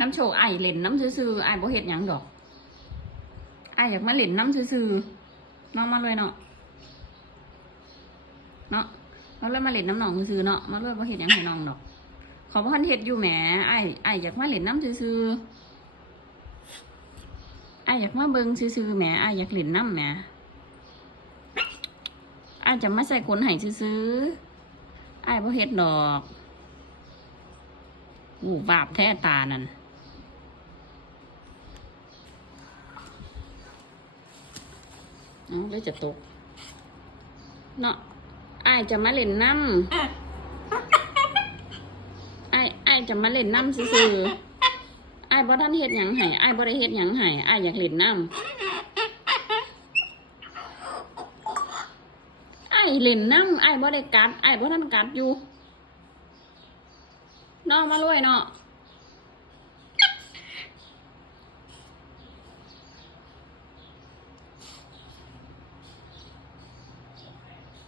น้ำโชว์ไอเล่นน้ำซื่อๆไอบ่เฮ็ดหยังดอกไออยากมาเล่นน้ำซื่อๆน้องมาเลยเนาะเนาะเราเลยมาเล่นน้ำหนองซื่อๆเนาะมาเลยบ่เฮ็ดหยังให้น้องดอกขอบ่ทันเฮ็ดอยู่แหมไออยากมาเล่นน้ำซื่อๆไออยากมาเบิ่งซื่อๆแหมไออยากเล่นน้ำแหมไอจะมาใส่ขนให้ซื่อๆไอบ่เฮ็ดดอกอู้บาปแท้ตานั่นเลยจะตกเนาะไอจะมาเล่นน้ำไอจะมาเล่นน้ำซื่อๆไอบ่ทันเฮ็ดหยังให้ไอบ่ได้เฮ็ดหยังให้ไออยากเล่นน้ำไอเล่นน้ำไอบ่ได้กัดไอบ่ทันกัดอยู่น้องมาเลยเนาะ